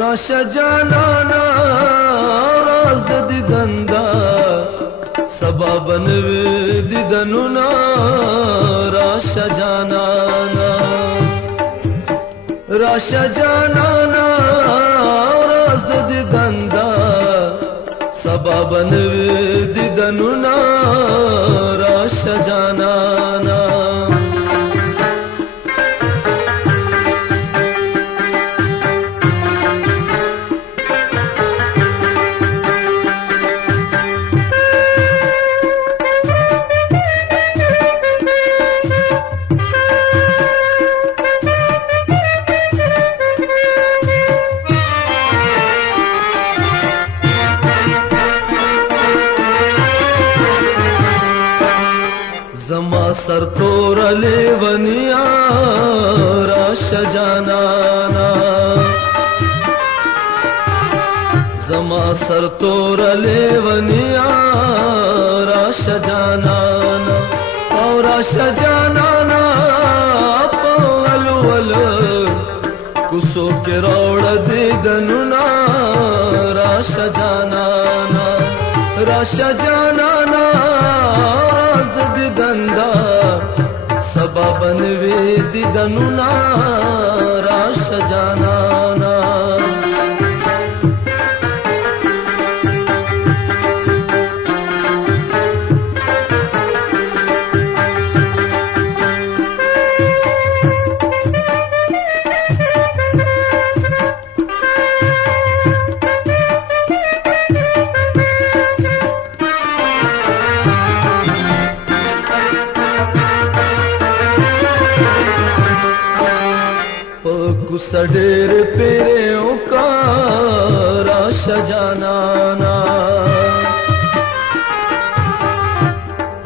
راشه جانانا راز د دیدندا سبا بنوي دیدنونا راشه جانانا راشه جانانا راز د دیدندا سبا بنوي دیدنونا راشه جانانا زما سر تور لیونیا راشه جانانا زما سر تور لیونیا راشه جانانا او راشه جانانا پول ول کوسو کې راوړ دیدنونا راشه جانانا راشه جانانا دیدندا سبا بنوي دیدنونا راشه جانانا गुस्सा ढेर पेरे का राशा जनाना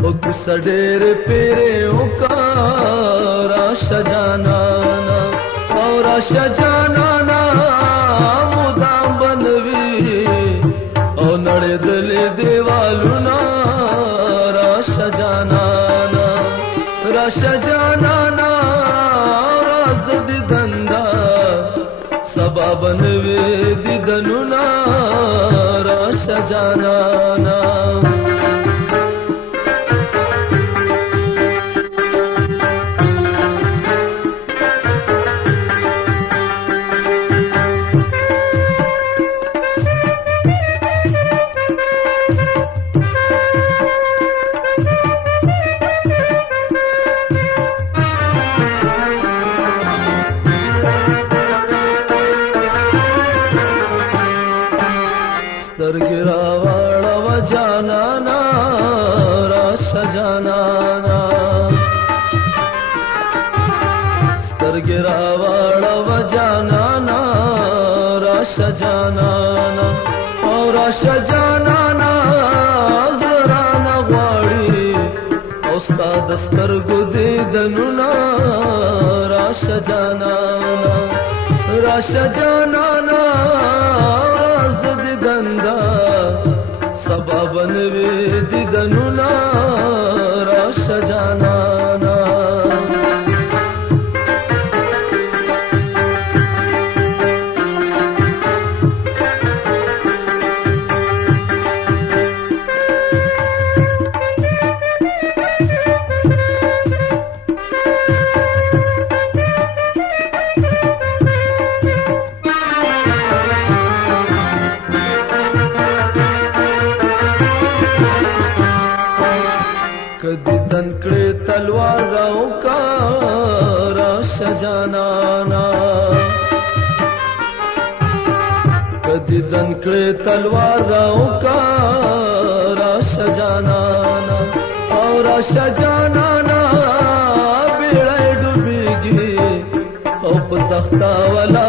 गुस्सा ढेर पेरे का राशा जनाना और राशा जनाना मुदाम बनवी और नड़े दले देवालुना राशा जनाना राशा जनाना सबा बनवे दिदनुना राशा जनाना سترګرا واړه و جانانا راشه جانانا سترګرا واړه و جانانا راشه جانانا او راشه جانانا زرانا غواړي او استاد سترګو دیدنونا راشه جانانا راشه جانانا دندا سبا بنوي دیدنونا راشه جانانا कदी तनकड़े तलवार राव का राशा जनाना कदी तनकड़े तलवार राव का राशा जनाना और राशा जनाना बेड़ा डूबेगी और तख्ता वाला